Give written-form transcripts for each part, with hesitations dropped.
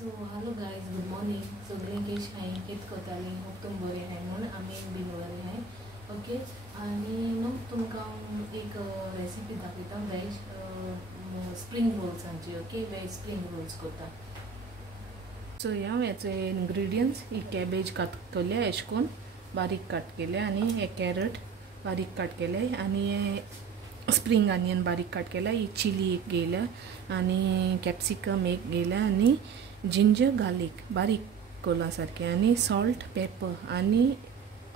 So hello guys, good morning. सगळें कशें हाय, कितें करतालीं? होप तुम बरें हाय म्हूण आमी बीन बरें हाय. ओके. आनी न्हू तुमकां एक रेसिपी दाखयता वेज स्प्रिंग रोल्सांची. ओके, वेज स्प्रिंग रोल्स करता. सो हांव हेचे इंग्रेडियंट्स ही कॅबेज कट केले, अशें करून बारीक कट केले, आनी हे कॅरट बारीक कट केले, आनी हे स्प्रिंग ऑनियन बारीक कट केला, ही चिली एक घेयल्या, आनी कॅप्सिकम एक घेयल्या, आनी जिंजर गार्लिक बारीक कोला सारकें, आनी सॉल्ट पेपर, आनी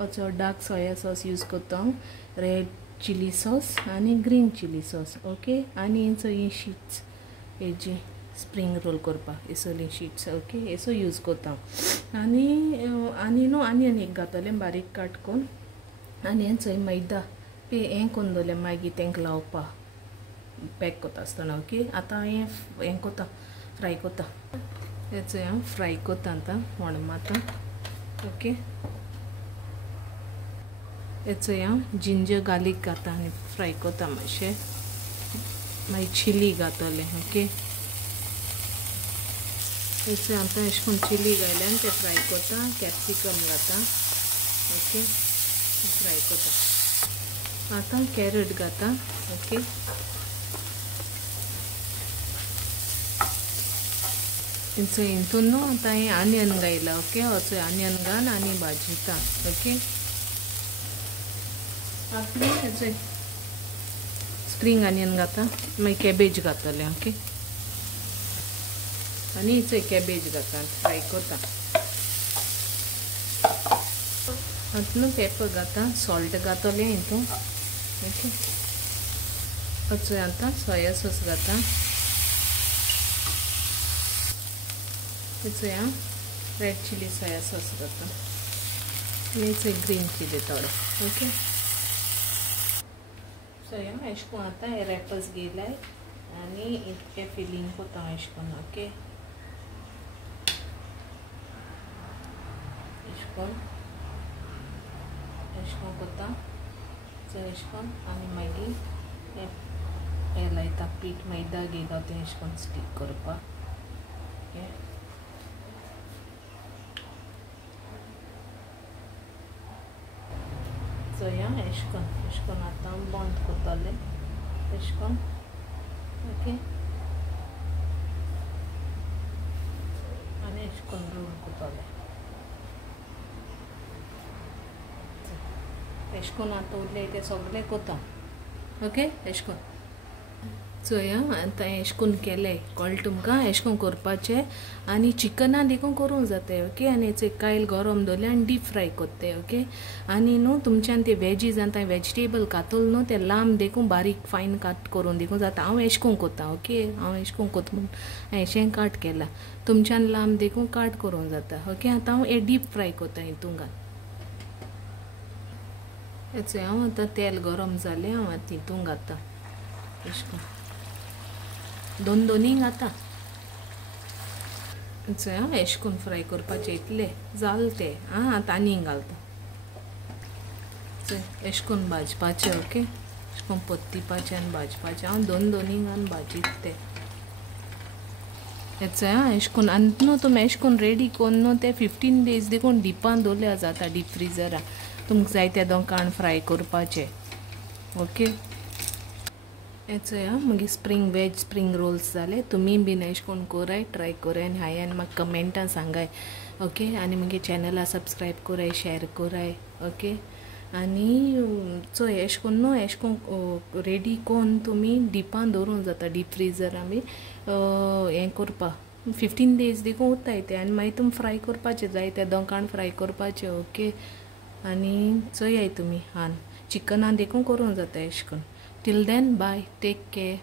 असो डार्क सोया सॉस यूज करता हांव, रेड चिली सॉस आनी ग्रीन चिली सॉस. ओके. आनी ही शीट्स हेजी स्प्रिंग रोल करपाक इसोली शीट्स. ओके, हेसो यूज करता हांव. आनी न्हू ऑनियन एक घातलें बारीक कट करून, आनी हें मैदा हें करून दवरलें मागीर तेंका लावपाक पॅक करता आसतना. ओके. आतां हें करता, फ्राय करता. हेचो हांव फ्राय करता आतां माता. ओके. हेचो हांव जिंजर गार्लिक घालता आनी फ्राय करता मातशें, मागीर चिली घातलें. ओके. हेचो आतां अशें करून चिली घायल्यान तें फ्राय करता, कॅप्सिकम घालता. ओके, फ्राय करता. आतां कॅरट घालता. ओके. हितून न्हू आतां हें ऑनियन घायला. ओके, असो ऑनियन घाल आनी भाजयता. ओके. आतां हेचो स्प्रिंग ऑनियन घालता, मागीर कॅबेज घातलें. ओके. आनी हिचो कॅबेज घालता, फ्राय करता. आतां न्हू पेपर घालता, सॉल्ट घातलें हितून. ओके. हेचो आतां सोया सॉस घालता. हेचो हांव रेड चिली सोया सॉस घालता, आनी हेचो ग्रीन चिली थोडे. ओके. सो हांव अशें करून आतां हे रॅपर्स घेयलाय, आनी इतकें फिलींग करता हांव अशें करून. ओके. अशें करून करता. सो अशें करून आनी मागीर हें लायता पीठ, मैदा घेयला तें अशें करून स्टीक करपाक. ओके. सो हांव अशें करून आतां बंद करतलें अशें करून. ओके. आनी अशें करून रोल करतलें. अशें करून आतां उरलें तें सगळें करता. ओके. अशें करून. सो हांव आतां अशें करून केलें, कळ्ळें तुमकां? अशें करून करपाचें, आनी चिकनान देखून करूंक जाताय. ओके. आनी हेचो कायल गरम दवरलें आनी डीप फ्राय करताय. ओके. आनी न्हू तुमच्यान ते वेजीस आतां वेजिटेबल कातूल न्हू ते लांब देखून बारीक फायन कट करून देखून जाता. हांव अशें करून करता. ओके. हांव अशें करून करता म्हूण अशें कट केलां. तुमच्यान लांब देखून कट करूंक जाता. ओके. आतां हांव हे डीप फ्राय करता हितून घाल. हेचो हांव आतां तेल गरम जालें, हांव आतां हितून घालता अशें करून. दोनी घालता. हेचो हांव अशें करून फ्राय करपाचें इतलें जालें तें. आतां आनीक घालता. अशें करून भाजपाचें. ओके. अशें करून परतिपाचें आनी भाजपाचें. हांव दोनी घालून भाजीत तें. हेचो हांव अशें करून, आनी न्हू तुमी अशें करून रेडी करून न्हू ते 15 days देखून डिपान दवरल्यार जाता डीप फ्रिजरान. तुमकां जाय त्या दोंकान फ्राय करपाचें. ओके. हेचो हांव मागीर वेज स्प्रिंग रोल्स जाले. तुमी बीन अशें करून कराय, ट्राय कराय, आनी हाय आनी म्हाका कमेंटान सांगाय. ओके. आनी मागीर चॅनला सबस्क्रायब कराय, शेअर कराय. ओके. आनी सो अशें करून न्हू अशें करून रेडी करून तुमी डिपान दवरूंक जाता डीप फ्रिजरान बी हें करपाक. 15 days देखून उरताय ते, आनी मागीर तुमी फ्राय करपाचें जाय त्या दोंकान फ्राय करपाचें. ओके. आनी चोयाय तुमी चिकनान देखून करूंक जाता अशें करून. Till then bye, take care.